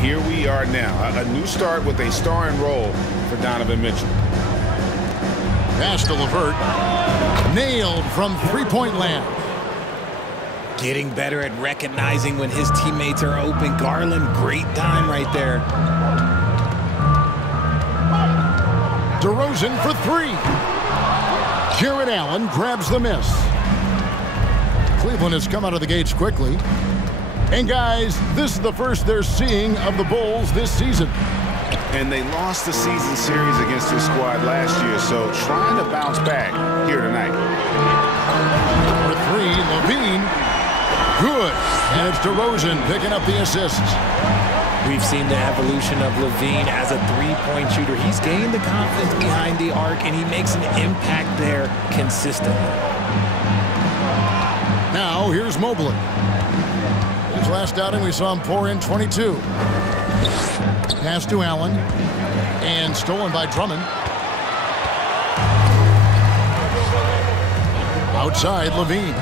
here we are now. A new start with a starring role for Donovan Mitchell. Pass to LeVert. Nailed from three-point land. Getting better at recognizing when his teammates are open. Garland, great time right there. DeRozan for three. Jarrett Allen grabs the miss. Cleveland has come out of the gates quickly. And guys, this is the first they're seeing of the Bulls this season. And they lost the season series against this squad last year, so trying to bounce back here tonight. For three, LaVine. Good. And it's DeRozan picking up the assists. We've seen the evolution of LaVine as a three-point shooter. He's gained the confidence behind the arc, and he makes an impact there consistently. Now, here's Mobley. His last outing, we saw him pour in 22. Pass to Allen. And stolen by Drummond. Outside, LaVine.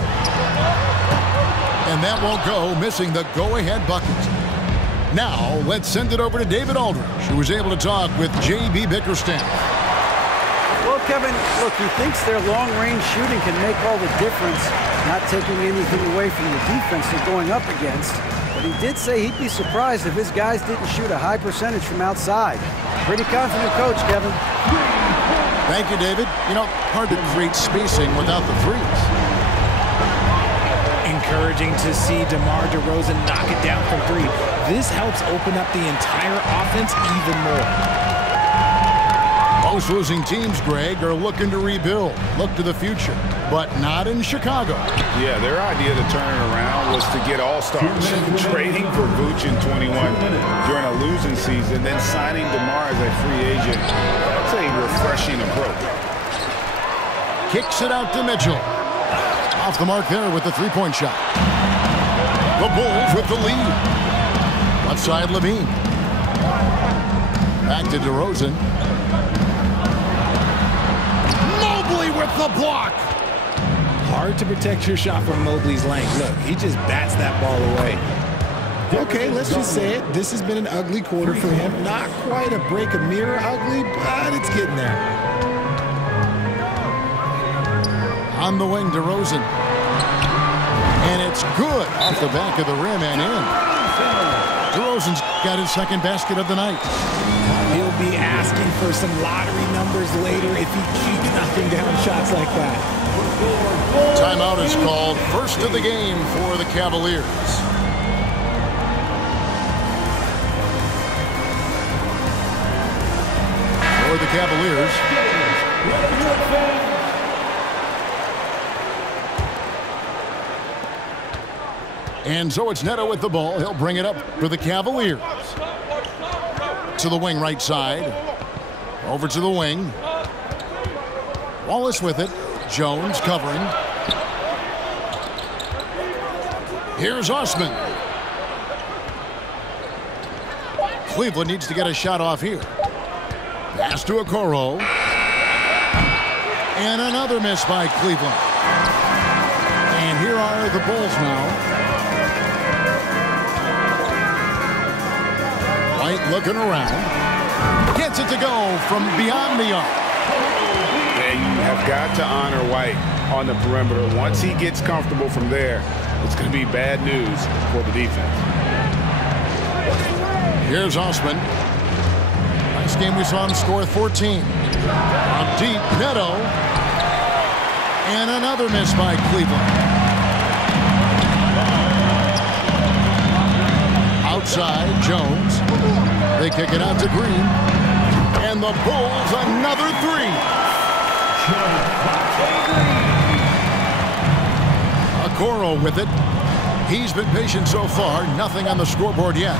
And that won't go, missing the go-ahead bucket. Now, let's send it over to David Aldridge, who was able to talk with J.B. Bickerstaff. Well, Kevin, look, he thinks their long-range shooting can make all the difference, not taking anything away from the defense they're going up against. But he did say he'd be surprised if his guys didn't shoot a high percentage from outside. Pretty confident coach, Kevin. Thank you, David. You know, hard to create spacing without the threes. Encouraging to see DeMar DeRozan knock it down from three. This helps open up the entire offense even more. Most losing teams, Greg, are looking to rebuild, look to the future, but not in Chicago. Yeah, their idea to turn it around was to get all-stars, trading for Vooch in 21 during a losing season, then signing DeMar as a free agent. That's a refreshing approach. Kicks it out to Mitchell. Off the mark there with the three-point shot. The Bulls with the lead. Left side, LaVine. Back to DeRozan. Mobley with the block. Hard to protect your shot from Mobley's length. Look, he just bats that ball away. Okay, let's just say it. This has been an ugly quarter for him. Not quite a break a mirror ugly, but it's getting there. On the wing, DeRozan. And it's good off the back of the rim and in. DeRozan's got his second basket of the night. He'll be asking for some lottery numbers later if he keeps knocking down shots like that. Timeout is called. First of the game for the Cavaliers. For the Cavaliers. And so it's Neto with the ball. He'll bring it up for the Cavaliers. To the wing right side. Over to the wing. Wallace with it. Jones covering. Here's Osman. Cleveland needs to get a shot off here. Pass to Okoro. And another miss by Cleveland. And here are the Bulls now. White looking around. Gets it to go from beyond the arc. Yeah, you have got to honor White on the perimeter. Once he gets comfortable from there, it's going to be bad news for the defense. Here's Osman. Last game we saw him score 14. From deep, Neto. And another miss by Cleveland. Outside, Jones. They kick it out to Green. And the Bulls another three. Okoro with it. He's been patient so far. Nothing on the scoreboard yet.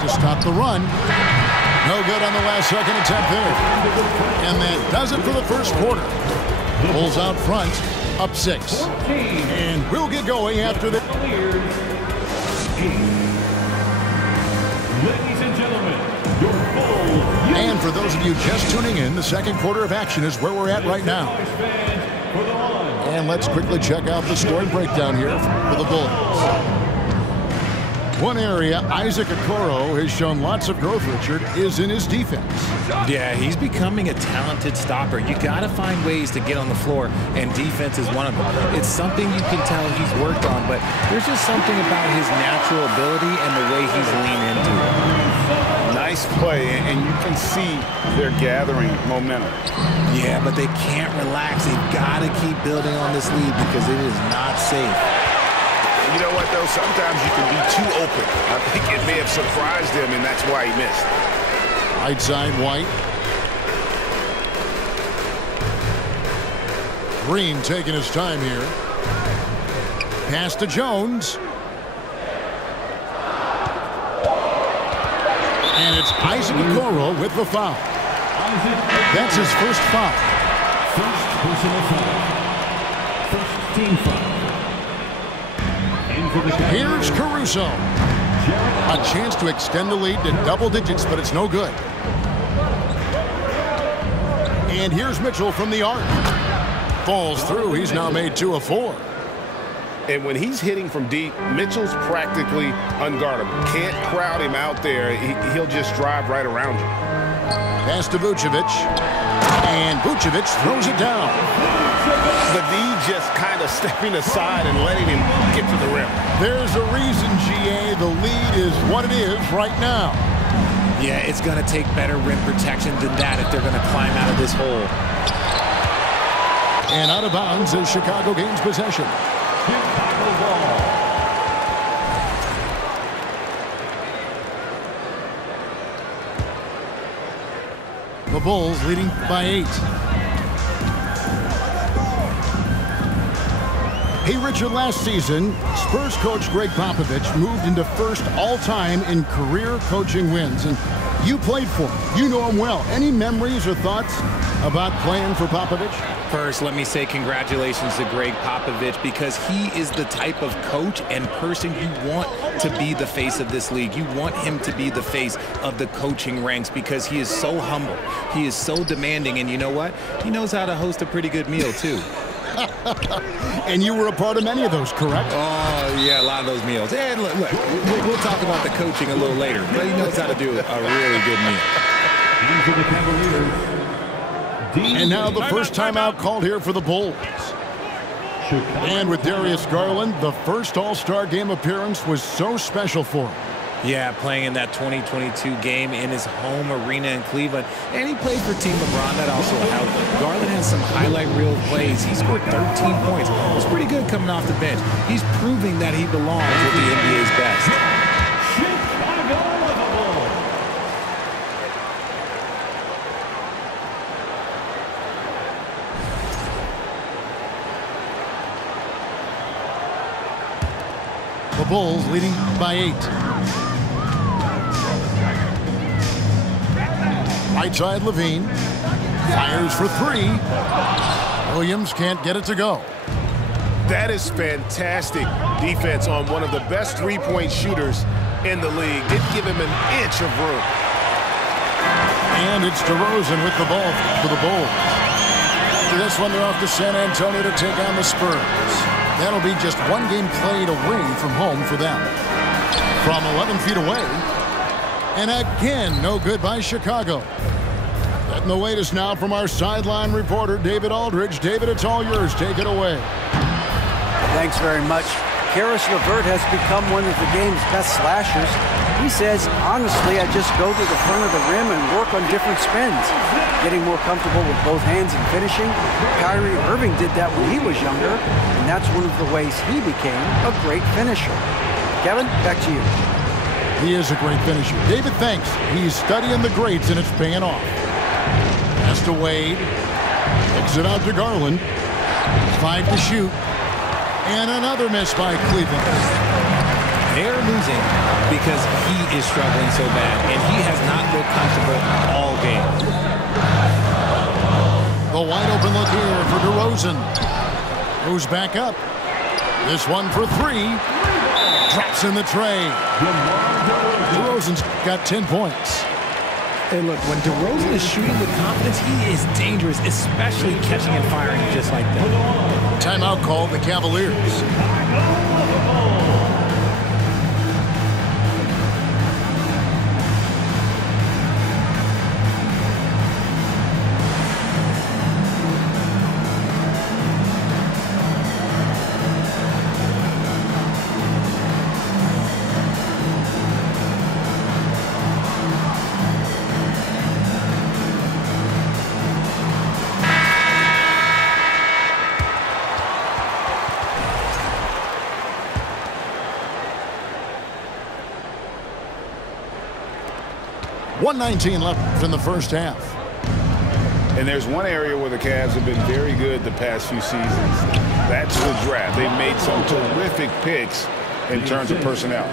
To stop the run. No good on the last second attempt there. And that does it for the first quarter. Bulls out front, up 6. And we'll get going after the... Ladies and gentlemen, your Bulls. And for those of you just tuning in, the second quarter of action is where we're at right now. And let's quickly check out the scoring breakdown here for the Bulls. One area Isaac Okoro has shown lots of growth, Richard, is in his defense. Yeah, he's becoming a talented stopper. You got to find ways to get on the floor, and defense is one of them. It's something you can tell he's worked on, but there's just something about his natural ability and the way he's leaned into it. Nice play, and you can see they're gathering momentum. Yeah, but they can't relax. They've got to keep building on this lead because it is not safe. You know what, though? Sometimes you can be too open. I think it may have surprised him, and that's why he missed. Right side, White. Green taking his time here. Pass to Jones. And it's Isaac Okoro with the foul. That's his first foul. First personal foul. First team foul. Here's Caruso. A chance to extend the lead to double digits, but it's no good. And here's Mitchell from the arc. Falls through. He's now made 2 of 4. And when he's hitting from deep, Mitchell's practically unguardable. Can't crowd him out there. He'll just drive right around you. Pass to Vucevic. And Vucevic throws it down. The D just kind of stepping aside and letting him get to the rim. There's a reason, GA, the lead is what it is right now. Yeah, it's going to take better rim protection than that if they're going to climb out of this hole. And out of bounds as Chicago gains possession. Chicago ball. The Bulls leading by 8. Hey, Richard, last season, Spurs coach Greg Popovich moved into first all-time in career coaching wins. And you played for him. You know him well. Any memories or thoughts about playing for Popovich? First, let me say congratulations to Greg Popovich because he is the type of coach and person you want to be the face of this league. You want him to be the face of the coaching ranks because he is so humble. He is so demanding. And you know what? He knows how to host a pretty good meal, too. And you were a part of many of those, correct? Oh, yeah, a lot of those meals. And look, we'll talk about the coaching a little later, but he knows how to do a really good meal. These are the Cavaliers. And now the first timeout called here for the Bulls. And with Darius Garland, the first All-Star game appearance was so special for him. Yeah, playing in that 2022 game in his home arena in Cleveland. And he played for Team LeBron. That also helped. Garland has some highlight reel plays. He scored 13 points. It was pretty good coming off the bench. He's proving that he belongs with the NBA's best. The Bulls leading by 8. Right side, Levine. Fires for 3. Williams can't get it to go. That is fantastic defense on one of the best three-point shooters in the league. Didn't give him an inch of room. And it's DeRozan with the ball for the Bulls. After this one, they're off to San Antonio to take on the Spurs. That'll be just one game played away from home for them. From 11 feet away. And again, no good by Chicago. Getting the latest now from our sideline reporter, David Aldridge. David, it's all yours. Take it away. Thanks very much. Karis LeVert has become one of the game's best slashers. He says, honestly, I just go to the front of the rim and work on different spins. Getting more comfortable with both hands and finishing. Kyrie Irving did that when he was younger, and that's one of the ways he became a great finisher. Kevin, back to you. He is a great finisher. David, thanks. He's studying the greats, and it's paying off. Pass to Wade. Kicks it out to Garland. 5 to shoot. And another miss by Cleveland. They're losing because he is struggling so bad, and he has not looked comfortable all game. The wide open look here for DeRozan. Goes back up. This one for 3. Drops in the tray. DeRozan's got 10 points. And look, when DeRozan is shooting with confidence, he is dangerous, especially catching and firing just like that. Timeout called the Cavaliers. 1:19 left in the first half. And there's one area where the Cavs have been very good the past few seasons. That's the draft. They've made some terrific picks in terms of personnel.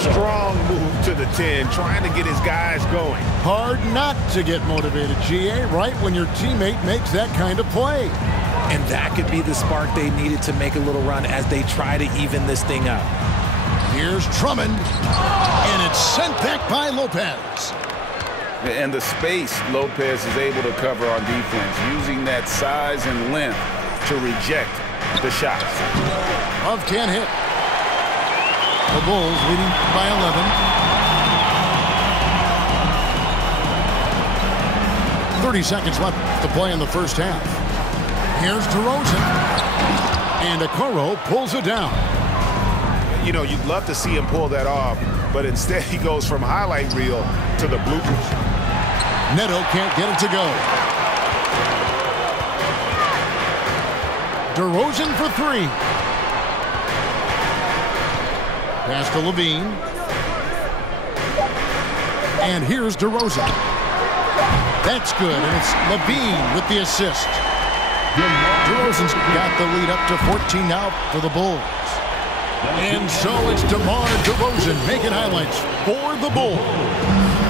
Strong move to the 10, trying to get his guys going. Hard not to get motivated, GA, right when your teammate makes that kind of play. And that could be the spark they needed to make a little run as they try to even this thing up. Here's Drummond, and it's sent back by Lopez. And the space Lopez is able to cover on defense, using that size and length to reject the shots. Love can't hit. The Bulls leading by 11. 30 seconds left to play in the first half. Here's DeRozan. And Okoro pulls it down. You know, you'd love to see him pull that off, but instead he goes from highlight reel to the bloopers. Neto can't get it to go. DeRozan for three. Pass to Levine. And here's DeRozan. That's good, and it's Levine with the assist. DeRozan's got the lead up to 14 now for the Bulls. And so it's DeMar DeRozan making highlights for the Bulls.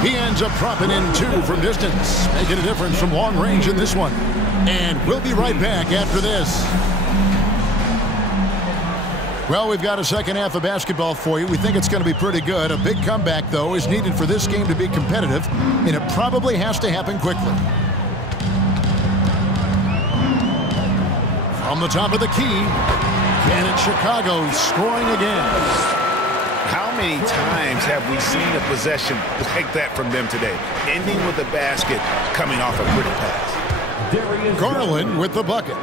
He ends up dropping in two from distance, making a difference from long range in this one. And we'll be right back after this. Well, we've got a second half of basketball for you. We think it's going to be pretty good. A big comeback, though, is needed for this game to be competitive, and it probably has to happen quickly. From the top of the key, Cannon Chicago scoring again. How many times have we seen a possession like that from them today, ending with a basket coming off a pretty pass? Garland with the bucket.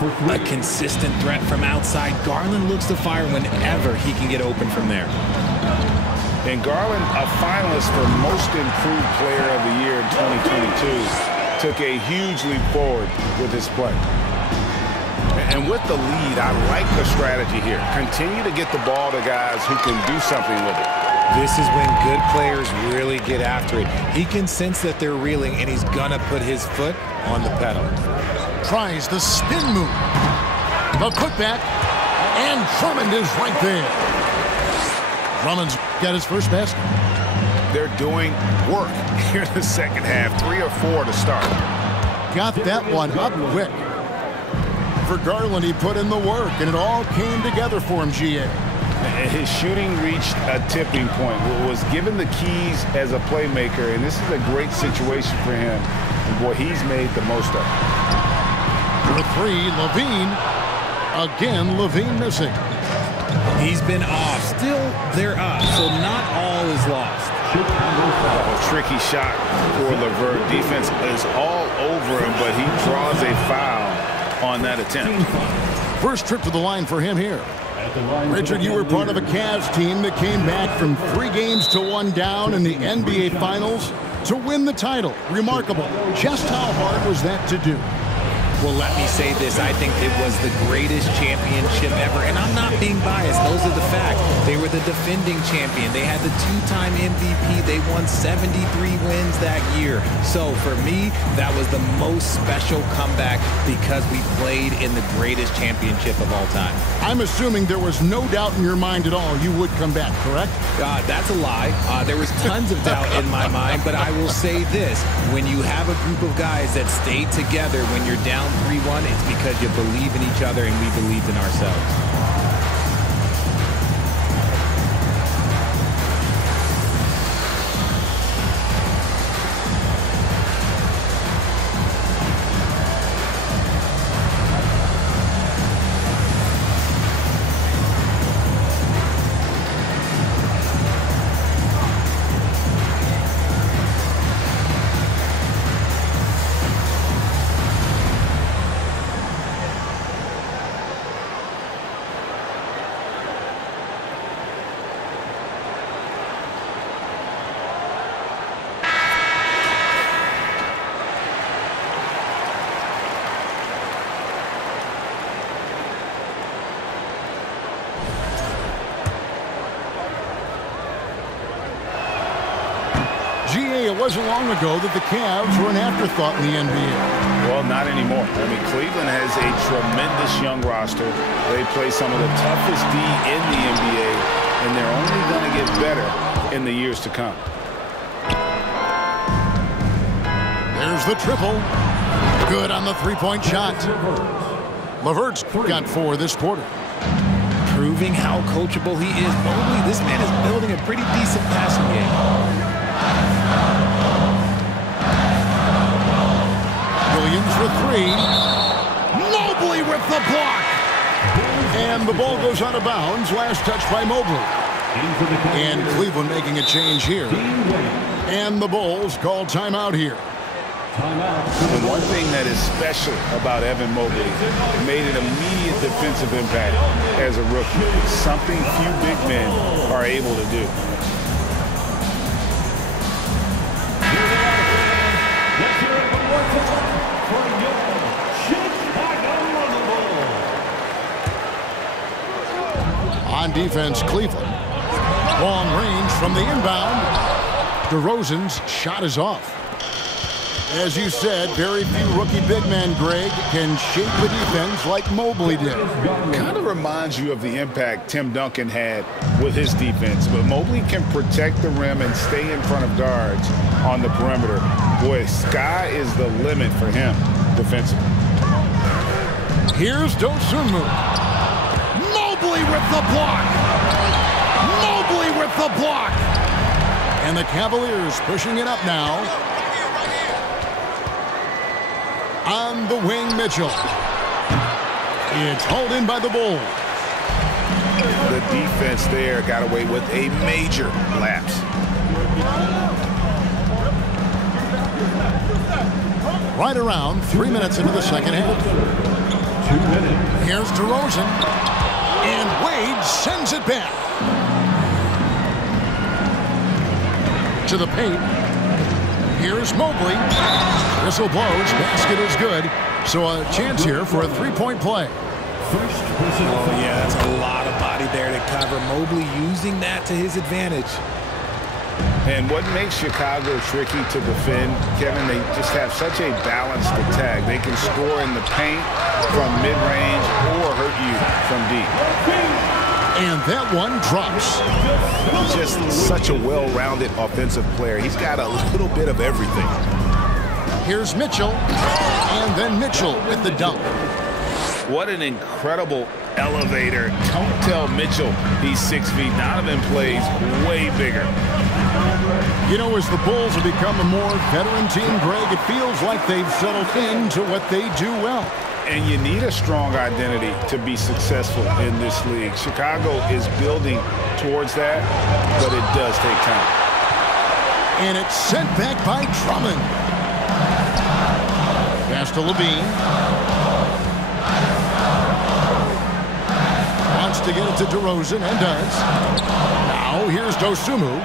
A consistent threat from outside. Garland looks to fire whenever he can get open from there. And Garland, a finalist for Most Improved Player of the Year in 2022, took a huge leap forward with his play. And with the lead, I like the strategy here. Continue to get the ball to guys who can do something with it. This is when good players really get after it. He can sense that they're reeling, and he's going to put his foot on the pedal. Tries the spin move. The putback, and Drummond is right there. Drummond's got his first basket. They're doing work here in the second half. 3 or 4 to start. Got that one up quick. For Garland, he put in the work, and it all came together for him, GA. His shooting reached a tipping point. Was given the keys as a playmaker, and this is a great situation for him. And boy, he's made the most of it. For three, Levine. Again, Levine missing. He's been off. Still, they're up, so not all is lost. A tricky shot for LeVert. Defense is all over him, but he draws a foul on that attempt. First trip to the line for him here. Richard, you were part of a Cavs team that came back from 3 games to 1 down in the NBA Finals to win the title. Remarkable. Just how hard was that to do? Well, let me say this. I think it was the greatest championship ever. And I'm not being biased. Those are the facts. They were the defending champion. They had the 2-time MVP. They won 73 wins that year. So for me, that was the most special comeback because we played in the greatest championship of all time. I'm assuming there was no doubt in your mind at all you would come back, correct? That's a lie. There was tons of doubt in my mind, but I will say this. When you have a group of guys that stay together when you're down 3-1, it's because you believe in each other and we believed in ourselves. GA, it wasn't long ago that the Cavs were an afterthought in the NBA. Well, not anymore. I mean, Cleveland has a tremendous young roster. They play some of the toughest D in the NBA, and they're only going to get better in the years to come. There's the triple. Good on the three-point shot. LeVert's got 4 this quarter. Proving how coachable he is. Mobley, this man is building a pretty decent passing game. Williams for 3. Mobley with the block. And the ball goes out of bounds. Last touch by Mobley. And Cleveland making a change here. And the Bulls call timeout here. And one thing that is special about Evan Mobley, made an immediate defensive impact as a rookie. Something few big men are able to do. On defense, Cleveland. Long range from the inbound. DeRozan's shot is off. As you said, very few rookie big men, Greg, can shape the defense like Mobley did. Kind of reminds you of the impact Tim Duncan had with his defense. But Mobley can protect the rim and stay in front of guards on the perimeter. Boy, sky is the limit for him defensively. Here's Dosunmu. Mobley with the block. Mobley with the block. And the Cavaliers pushing it up now. On the wing, Mitchell. It's hauled in by the Bulls. The defense there got away with a major lapse. Right around 3 minutes into the second half. 2 minutes. Here's DeRozan. And Wade sends it back. To the paint. Here's Mobley. Whistle blows. Basket is good. So a chance here for a three-point play. Oh, yeah, that's a lot of body there to cover. Mobley using that to his advantage. And what makes Chicago tricky to defend, Kevin, they just have such a balanced attack. They can score in the paint from mid-range or hurt you from deep. And that one drops. He's just such a well-rounded offensive player. He's got a little bit of everything. Here's Mitchell. And then Mitchell with the dunk. What an incredible elevator. Don't tell Mitchell he's 6 feet. Donovan plays way bigger. You know, as the Bulls have become a more veteran team, Greg, it feels like they've settled into what they do well. And you need a strong identity to be successful in this league. Chicago is building towards that, but it does take time. And it's sent back by Drummond. Pass to Levine. Wants to get it to DeRozan and does. Now here's Dosunmu.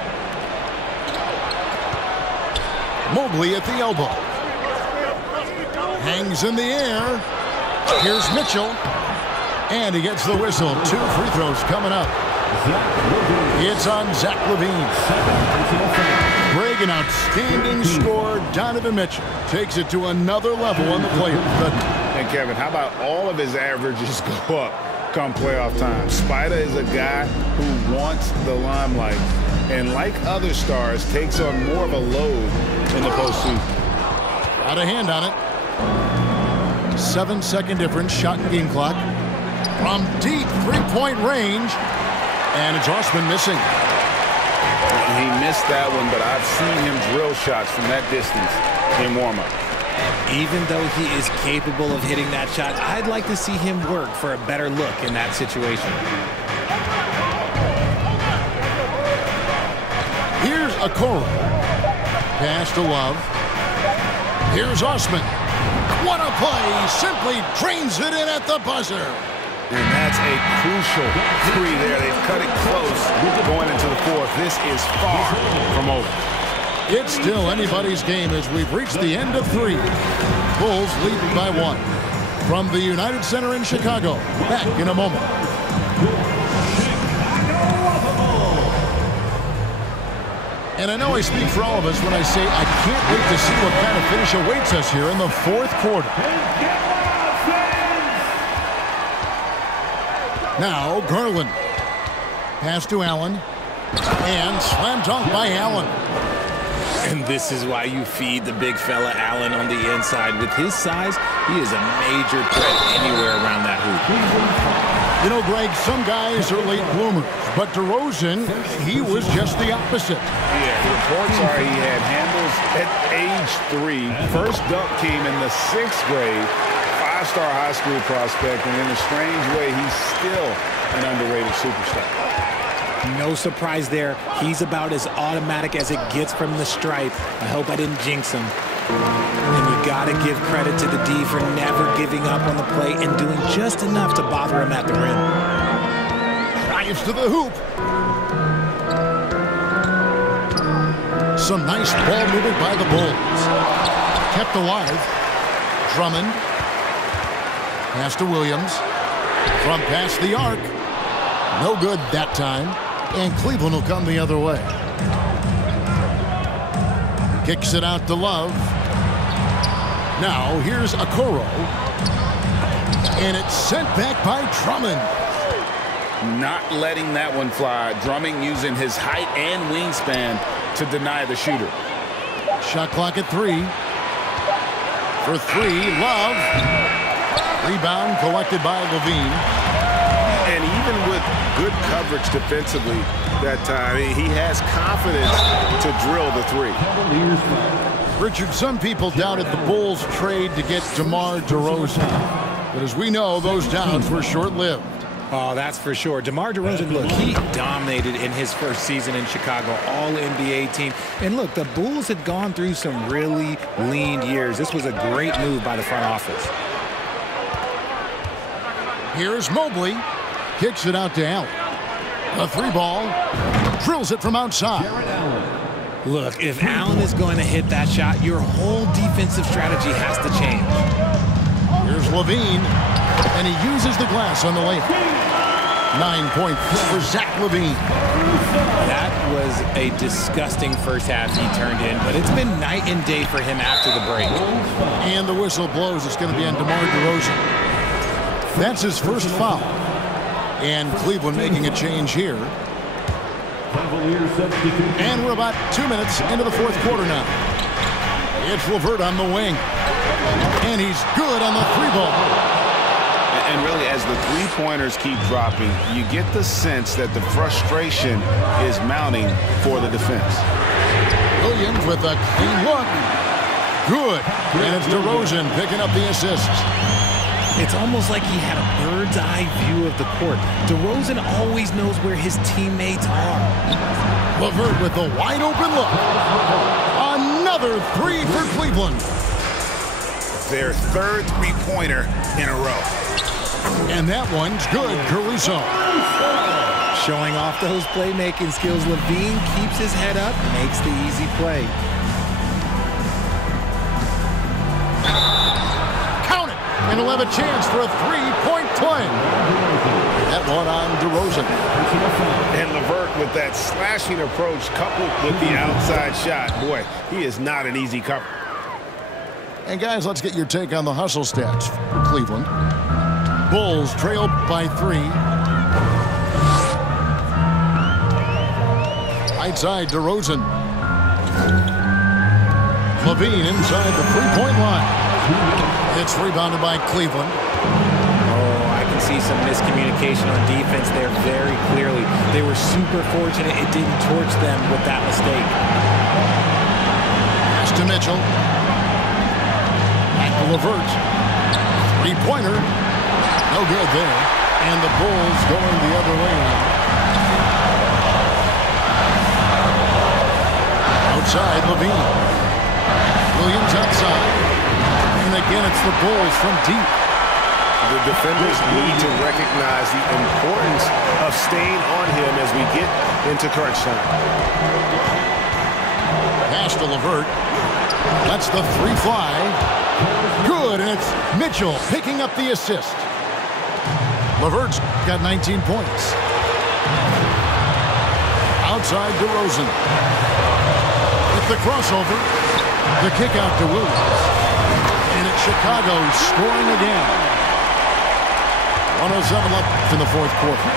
Mobley at the elbow. Hangs in the air. Here's Mitchell. And he gets the whistle. 2 free throws coming up. It's on Zach LaVine. Greg, an outstanding scorer. Donovan Mitchell takes it to another level on the playoff. And Kevin, how about all of his averages go up come playoff time? Spider is a guy who wants the limelight. And like other stars, takes on more of a load in the postseason. Out of hand on it. 7-second difference, shot and game clock. From deep three-point range. And it's Osman missing. He missed that one, but I've seen him drill shots from that distance in warm-up. Even though he is capable of hitting that shot, I'd like to see him work for a better look in that situation. Here's Okoro. Pass to Love. Here's Osman. What a play. Simply drains it in at the buzzer. And that's a crucial three there. They've cut it close going into the fourth. This is far from over. It's still anybody's game as we've reached the end of 3. Bulls lead by 1. From the United Center in Chicago. Back in a moment. And I know I speak for all of us when I say I can't wait to see what kind of finish awaits us here in the fourth quarter. Now, Garland. Pass to Allen. And slam dunk by Allen. And this is why you feed the big fella Allen on the inside. With his size, he is a major threat anywhere around that hoop. You know, Greg, some guys are late bloomers, but DeRozan, he was just the opposite. Yeah, reports are he had handles at age 3. First dunk came in the 6th grade. 5-star high school prospect, and in a strange way, he's still an underrated superstar. No surprise there. He's about as automatic as it gets from the stripe. I hope I didn't jinx him. And you got to give credit to the D for never giving up on the play and doing just enough to bother him at the rim. Drives to the hoop. Some nice ball movement by the Bulls. Kept alive. Drummond. Pass to Williams. From past the arc. No good that time. And Cleveland will come the other way. Kicks it out to Love. Now here's Okoro. And it's sent back by Drummond. Not letting that one fly. Drummond using his height and wingspan to deny the shooter. Shot clock at 3. For 3, Love. Rebound collected by Levine. And even with good coverage defensively that time, he has confidence to drill the 3. Richard, some people doubted the Bulls' trade to get DeMar DeRozan. But as we know, those doubts were short-lived. Oh, that's for sure. DeMar DeRozan, look, he dominated in his first season in Chicago, all-NBA team. And look, the Bulls had gone through some really lean years. This was a great move by the front office. Here's Mobley. Kicks it out to Allen. A 3-ball. Drills it from outside. Look, if Allen is going to hit that shot, your whole defensive strategy has to change. Here's Levine. And he uses the glass on the layup. 9 points for Zach LaVine. That was a disgusting first half he turned in, but it's been night and day for him after the break. And the whistle blows. It's going to be on DeMar DeRozan. That's his first foul. And Cleveland making a change here. And we're about 2 minutes into the fourth quarter now. It's LeVert on the wing. And he's good on the 3-ball. And really, as the 3-pointers keep dropping, you get the sense that the frustration is mounting for the defense. Williams with a clean look. Good. And it's DeRozan picking up the assists. It's almost like he had a bird's-eye view of the court. DeRozan always knows where his teammates are. LeVert with a wide-open look. Another 3 for Cleveland. Their third 3-pointer in a row. And that one's good, Caruso. Showing off those playmaking skills, LaVine keeps his head up, makes the easy play. Count it, and he'll have a chance for a 3-point play. That one on DeRozan. And LeVert with that slashing approach coupled with the outside shot. Boy, he is not an easy cover. And guys, let's get your take on the hustle stats for Cleveland. Bulls trailed by 3. Right side, DeRozan. LaVine inside the 3-point line. It's rebounded by Cleveland. Oh, I can see some miscommunication on defense there very clearly. They were super fortunate it didn't torch them with that mistake. Pass to Mitchell. Back to LeVert. 3-pointer. No good there. And the Bulls going the other way now. Outside, LaVine. Williams outside. And again, it's the Bulls from deep. The defenders need to recognize the importance of staying on him as we get into crunch time. Pass to LeVert. Lets the 3 fly. Good, and it's Mitchell picking up the assist. LeVert's got 19 points. Outside DeRozan. The crossover. The kick out to Williams. And it's Chicago scoring again. 107 left in the fourth quarter.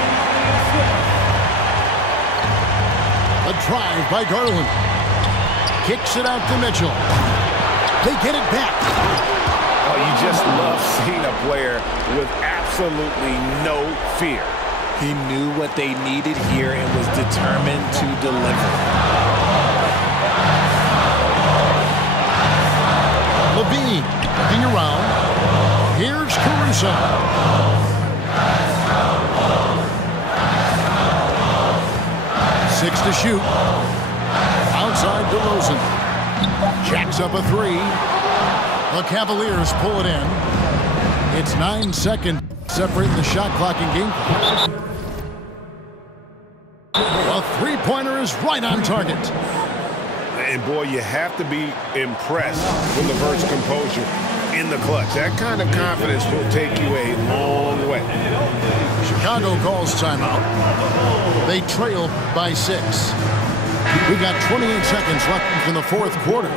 A drive by Garland. Kicks it out to Mitchell. They get it back. Oh, you just love seeing a player with absolutely no fear. He knew what they needed here and was determined to deliver. Levine looking around. Here's Caruso. Six to shoot. Outside DeRozan. Jacks up a three. The Cavaliers pull it in. It's 9 seconds separating the shot clock and game clock. A three-pointer is right on target. And boy, you have to be impressed with LeVert's composure in the clutch. That kind of confidence will take you a long way. Chicago calls timeout. They trail by 6. We've got 28 seconds left in the fourth quarter.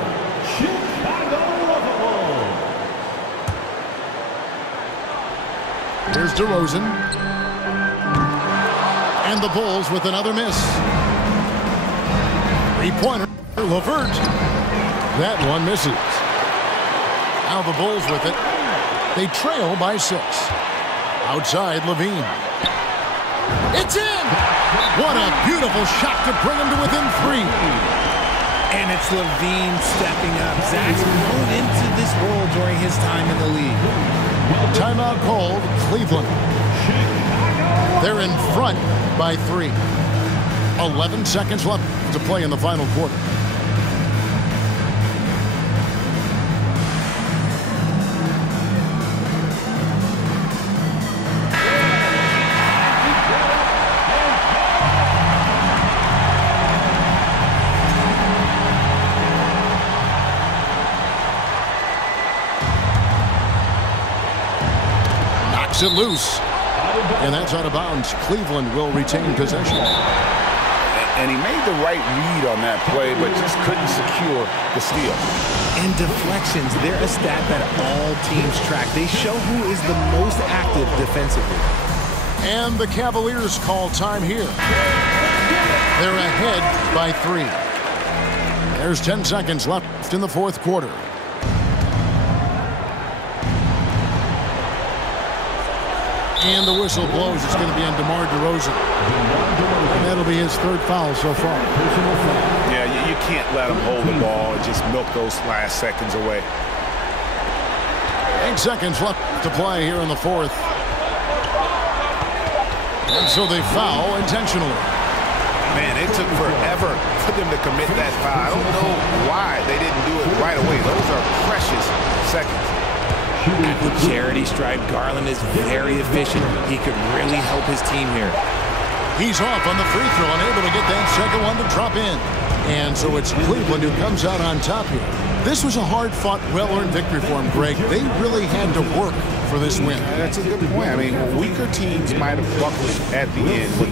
Here's DeRozan. And the Bulls with another miss. Three-pointer, LeVert. That one misses. Now the Bulls with it. They trail by 6. Outside, Levine. It's in! What a beautiful shot to bring him to within 3. And it's Levine stepping up. Zach's grown into this role during his time in the league. Timeout called, Cleveland. They're in front by 3. 11 seconds left to play in the final quarter. It loose, and that's out of bounds. Cleveland will retain possession. And he made the right read on that play, but just couldn't secure the steal. And deflections, they're a stat that all teams track. They show who is the most active defensively. And the Cavaliers call time here. They're ahead by 3. There's 10 seconds left in the fourth quarter. And the whistle blows. It's going to be on DeMar DeRozan. And that'll be his 3rd foul so far. Yeah, you can't let him hold the ball and just milk those last seconds away. 8 seconds left to play here in the fourth. And so they foul intentionally. Man, it took forever for them to commit that foul. I don't know why they didn't do it right away. Those are precious seconds. At the charity stripe, Garland is very efficient. He could really help his team here. He's off on the free throw, unable to get that second one to drop in. And so it's Cleveland who comes out on top here. This was a hard-fought, well-earned victory for him, Greg. They really had to work for this win. That's a good point. I mean, weaker teams might have buckled at the end, but